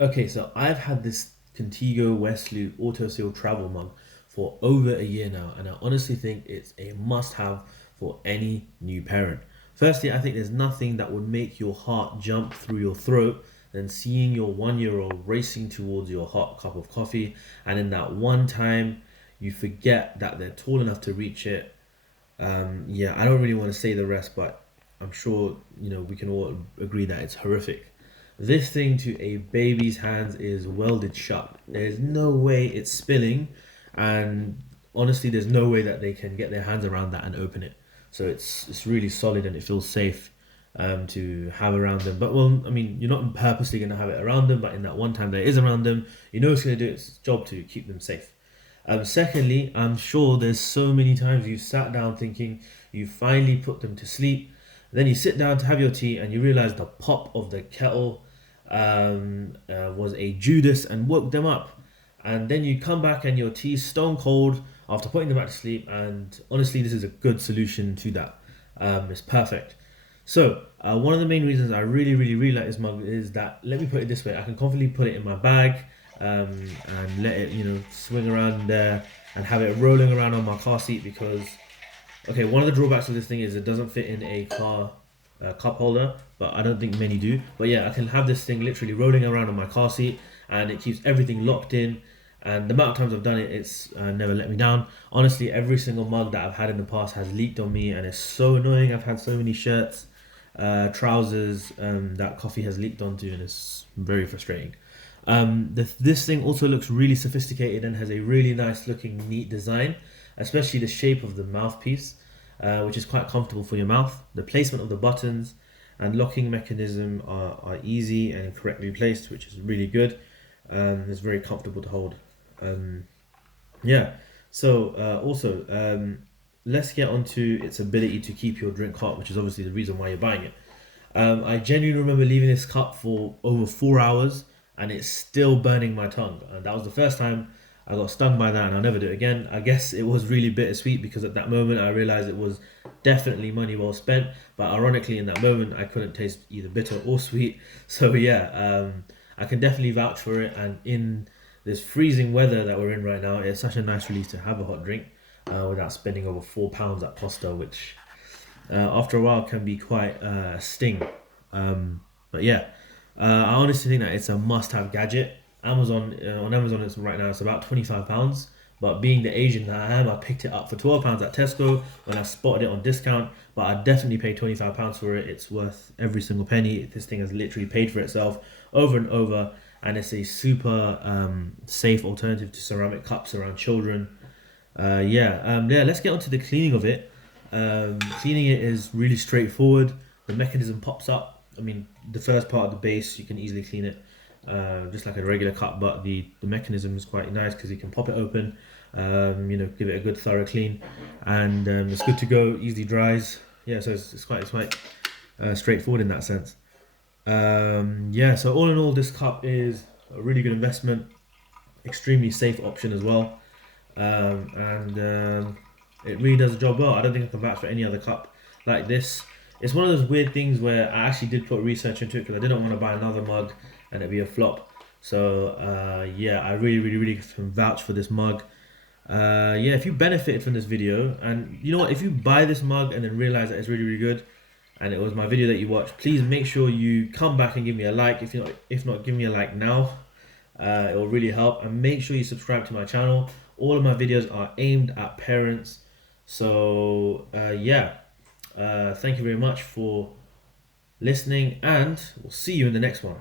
Okay, so I've had this Contigo Westloop Autoseal travel mug for over a year now, and I honestly think it's a must-have for any new parent. Firstly, I think there's nothing that would make your heart jump through your throat than seeing your one-year-old racing towards your hot cup of coffee, and in that one time, you forget that they're tall enough to reach it. Yeah, I don't really want to say the rest, but I'm sure we can all agree that it's horrific. This thing to a baby's hands is welded shut. There's no way it's spilling, and honestly, there's no way that they can get their hands around that and open it. So it's really solid and it feels safe to have around them. But well, I mean, you're not purposely going to have it around them, but in that one time that it is around them, you know it's going to do its job to keep them safe. Secondly, I'm sure there's so many times you've sat down thinking you finally put them to sleep. Then you sit down to have your tea and you realize the pop of the kettle was a Judas and woke them up. And then you come back and your tea's stone cold after putting them back to sleep. And honestly, this is a good solution to that. It's perfect. So, one of the main reasons I really like this mug is that, let me put it this way, I can confidently put it in my bag and let it, swing around there and have it rolling around on my car seat because, okay, one of the drawbacks of this thing is it doesn't fit in a car cup holder, but I don't think many do. But yeah, I can have this thing literally rolling around on my car seat and it keeps everything locked in. And the amount of times I've done it, it's never let me down. Honestly, every single mug that I've had in the past has leaked on me, and it's so annoying. I've had so many shirts, trousers that coffee has leaked onto, and it's very frustrating. This thing also looks really sophisticated and has a really nice looking, neat design, especially the shape of the mouthpiece, which is quite comfortable for your mouth. The placement of the buttons and locking mechanism are easy and correctly placed, which is really good. It's very comfortable to hold. Um, yeah. So also, let's get onto its ability to keep your drink hot, which is obviously the reason why you're buying it. I genuinely remember leaving this cup for over 4 hours and it's still burning my tongue. And that was the first time I got stung by that, and I'll never do it again. I guess it was really bittersweet because at that moment I realized it was definitely money well spent. But ironically, in that moment, I couldn't taste either bitter or sweet. So yeah, I can definitely vouch for it. And in this freezing weather that we're in right now, it's such a nice release to have a hot drink without spending over £4 at Costa, which after a while can be quite a sting. But yeah, I honestly think that it's a must-have gadget. Amazon on Amazon it's right now it's about £25. But being the Asian that I am, I picked it up for £12 at Tesco when I spotted it on discount. But I definitely paid £25 for it. It's worth every single penny. This thing has literally paid for itself over and over, and it's a super safe alternative to ceramic cups around children. Yeah. Let's get onto the cleaning of it. Cleaning it is really straightforward. The mechanism pops up. I mean, the first part of the base you can easily clean it, just like a regular cup. But the mechanism is quite nice because you can pop it open, give it a good thorough clean, and it's good to go. Easily dries. Yeah, so it's quite straightforward in that sense. Yeah, so all in all, this cup is a really good investment, extremely safe option as well, and it really does the job well. I don't think I can vouch for any other cup like this. It's one of those weird things where I actually did put research into it because I didn't want to buy another mug and it'd be a flop. So yeah, I really can vouch for this mug. Yeah, if you benefited from this video, and you know what, if you buy this mug and then realize that it's really good, and it was my video that you watched, please make sure you come back and give me a like. If not, give me a like now. It will really help, and make sure you subscribe to my channel. All of my videos are aimed at parents. So yeah, thank you very much for listening, and we'll see you in the next one.